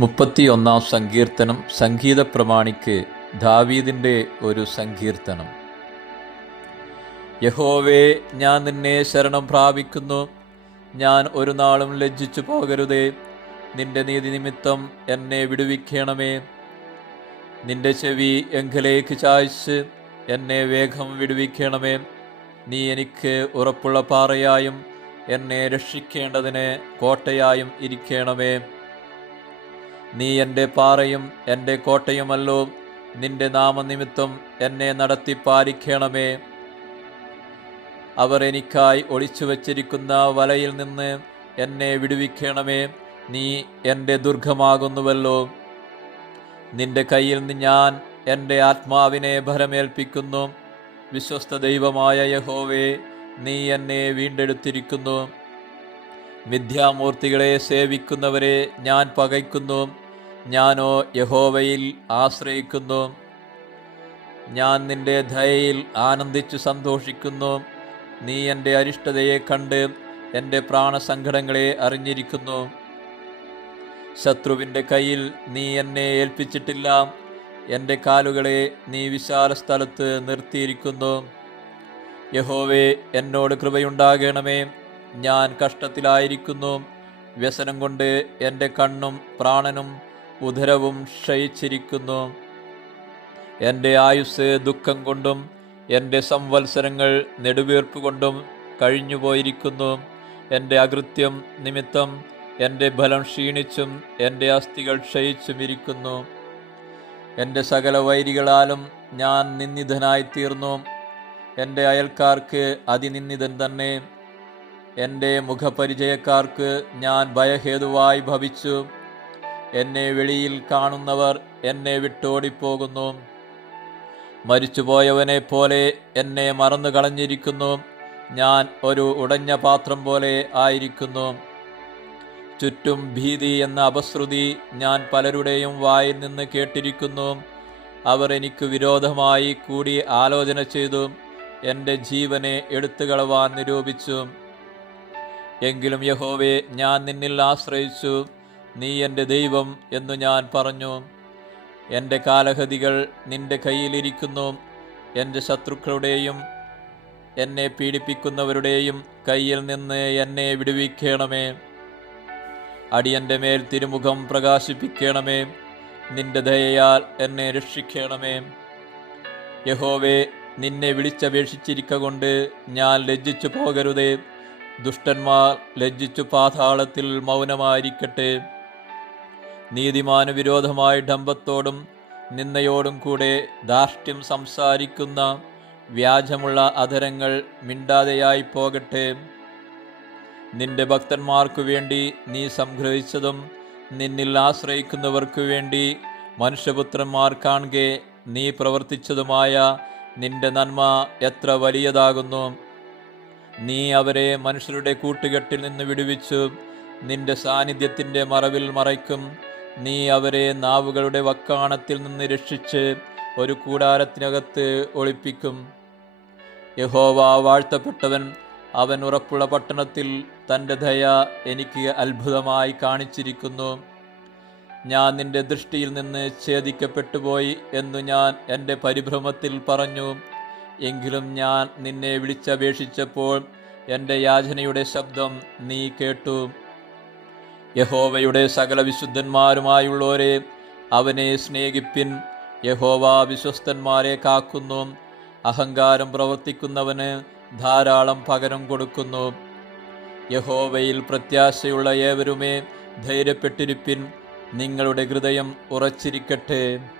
മുപ്പത്തിയൊന്നാം സങ്കീർത്തനം സംഗീത പ്രമാണിക്ക് ദാവീദിന്റെ ഒരു സങ്കീർത്തനം. യഹോവേ ഞാൻ നിന്നെ ശരണം പ്രാപിക്കുന്നു. ഞാൻ ഒരു നാളും ലജ്ജിച്ചു പോകരുതേ. നിന്റെ നീതി നിമിത്തം എന്നെ വിടുവിക്കണമേ. നിന്റെ ചെവി എങ്കിലേക്ക് ചായ്ച്ച് എന്നെ വേഗം വിടുവിക്കണമേ. നീ എനിക്ക് ഉറപ്പുള്ള പാറയായും എന്നെ രക്ഷിക്കേണ്ടതിന് കോട്ടയായും ഇരിക്കണമേ. നീ എന്റെ പാറയും എന്റെ കോട്ടയുമല്ലോ. നിന്റെ നാമനിമിത്തം എന്നെ നടത്തി പാലിക്കണമേ. അവർ എനിക്കായി ഒളിച്ചു വച്ചിരിക്കുന്ന വലയിൽ നിന്ന് എന്നെ വിടുവിക്കണമേ. നീ എന്റെ ദുർഗമാകുന്നുവല്ലോ. നിന്റെ കയ്യിൽ നിന്ന് ഞാൻ എന്റെ ആത്മാവിനെ ഭരമേൽപ്പിക്കുന്നു. വിശ്വസ്ത ദൈവമായ യഹോവേ നീ എന്നെ വീണ്ടെടുത്തിരിക്കുന്നു. മിഥ്യാമൂർത്തികളെ സേവിക്കുന്നവരെ ഞാൻ പകയ്ക്കുന്നു. ഞാനോ യഹോവയിൽ ആശ്രയിക്കുന്നു. ഞാൻ നിന്റെ ദയയിൽ ആനന്ദിച്ചു സന്തോഷിക്കുന്നു. നീ എന്റെ അരിഷ്ടതയെ കണ്ട് എന്റെ പ്രാണസങ്കടങ്ങളെ അറിഞ്ഞിരിക്കുന്നു. ശത്രുവിന്റെ കയ്യിൽ നീ എന്നെ ഏൽപ്പിച്ചിട്ടില്ല. എന്റെ കാലുകളെ നീ വിശാല സ്ഥലത്ത് നിർത്തിയിരിക്കുന്നു. യഹോവേ എന്നോട് കൃപയുണ്ടാകണമേ. ഞാൻ കഷ്ടത്തിലായിരിക്കുന്നു. വ്യസനം കൊണ്ട് എന്റെ കണ്ണും പ്രാണനും ഉദരവും ക്ഷയിച്ചിരിക്കുന്നു. എന്റെ ആയുസ് ദുഃഖം കൊണ്ടും എന്റെ സംവത്സരങ്ങൾ നെടുവീർപ്പ് കൊണ്ടും കഴിഞ്ഞുപോയിരിക്കുന്നു. എന്റെ അകൃത്യം നിമിത്തം എന്റെ ബലം ക്ഷീണിച്ചും എന്റെ അസ്ഥികൾ ക്ഷയിച്ചും ഇരിക്കുന്നു. എന്റെ സകല വൈരികളാലും ഞാൻ നിന്ദിതനായിത്തീർന്നു. എന്റെ അയൽക്കാർക്ക് അതിനിന്ദിതൻ തന്നെ. എന്റെ മുഖപരിചയക്കാർക്ക് ഞാൻ ഭയഹേതുവായി ഭവിച്ചു. എന്നെ വെളിയിൽ കാണുന്നവർ എന്നെ വിട്ടോടിപ്പോകുന്നു. മരിച്ചുപോയവനെ പോലെ എന്നെ മറന്നു കളഞ്ഞിരിക്കുന്നു. ഞാൻ ഒരു ഉടഞ്ഞ പാത്രം പോലെ ആയിരിക്കുന്നു. ചുറ്റും ഭീതി എന്ന അപശ്രുതി ഞാൻ പലരുടെയും വായിൽ നിന്ന് കേട്ടിരിക്കുന്നു. അവർ എനിക്ക് വിരോധമായി കൂടി ആലോചന ചെയ്തു. എന്റെ ജീവനെ എടുത്തുകളവാൻ നിരൂപിച്ചു. എങ്കിലും യഹോവേ ഞാൻ നിന്നിൽ ആശ്രയിച്ചു. നീ എന്റെ ദൈവം എന്നു ഞാൻ പറഞ്ഞു. എന്റെ കാലഹതികൾ നിന്റെ കയ്യിലിരിക്കുന്നു. എന്റെ ശത്രുക്കളുടെയും എന്നെ പീഡിപ്പിക്കുന്നവരുടെയും കയ്യിൽ നിന്ന് എന്നെ വിടുവിക്കണമേ. അടിയന്റെ മേൽ തിരുമുഖം പ്രകാശിപ്പിക്കണമേ. നിന്റെ ദയയാൽ എന്നെ രക്ഷിക്കണമേ. യഹോവേ നിന്നെ വിളിച്ചപേക്ഷിച്ചിരിക്ക കൊണ്ട് ഞാൻ ലജ്ജിച്ചു പോകരുതേ ദുഷ്ടന്മാർ ലജ്ജിച്ചു പാതാളത്തിൽ മൗനമായിരിക്കട്ടെ. നീതിമാന വിരോധമായ ഡംബത്തോടും നിന്നയോടും കൂടെ ധാർഷ്ട്യം സംസാരിക്കുന്ന വ്യാജമുള്ള അധരങ്ങൾ മിണ്ടാതെയായി പോകട്ടെ. നിന്റെ ഭക്തന്മാർക്കു വേണ്ടി നീ സംഗ്രഹിച്ചതും നിന്നിൽ ആശ്രയിക്കുന്നവർക്കു വേണ്ടി മനുഷ്യപുത്രന്മാർ കാണുകെ നീ പ്രവർത്തിച്ചതുമായ നിന്റെ നന്മ എത്ര വലിയതാകുന്നു. നീ അവരെ മനുഷ്യരുടെ കൂട്ടുകെട്ടിൽ നിന്ന് വിടുവിച്ചു നിന്റെ സാന്നിധ്യത്തിന്റെ മറവിൽ മറയ്ക്കും. നീ അവരെ നാവുകളുടെ വക്കാണത്തിൽ നിന്ന് രക്ഷിച്ച് ഒരു കൂടാരത്തിനകത്ത് ഒളിപ്പിക്കും. യഹോവ വാഴ്ത്തപ്പെട്ടവൻ അവൻ ഉറപ്പുള്ള പട്ടണത്തിൽ തന്റെ ദയ എനിക്ക് അത്ഭുതമായി കാണിച്ചിരിക്കുന്നു. ഞാൻ നിന്റെ ദൃഷ്ടിയിൽ നിന്ന് ഛേദിക്കപ്പെട്ടു പോയി എന്നു ഞാൻ എന്റെ പരിഭ്രമത്തിൽ പറഞ്ഞു. എങ്കിലും ഞാൻ നിന്നെ വിളിച്ചപേക്ഷിച്ചപ്പോൾ എന്റെ യാചനയുടെ ശബ്ദം നീ കേട്ടു. യഹോവയുടെ സകല വിശുദ്ധന്മാരുമായുള്ളവരെ അവനെ സ്നേഹിപ്പിൻ. യഹോവ വിശ്വസ്തന്മാരെ കാക്കുന്നു. അഹങ്കാരം പ്രവർത്തിക്കുന്നവന് ധാരാളം പകരം കൊടുക്കുന്നു. യഹോവയിൽ പ്രത്യാശയുള്ള ഏവരുമേ ധൈര്യപ്പെട്ടിരിപ്പിൻ. നിങ്ങളുടെ ഹൃദയം ഉറച്ചിരിക്കട്ടെ.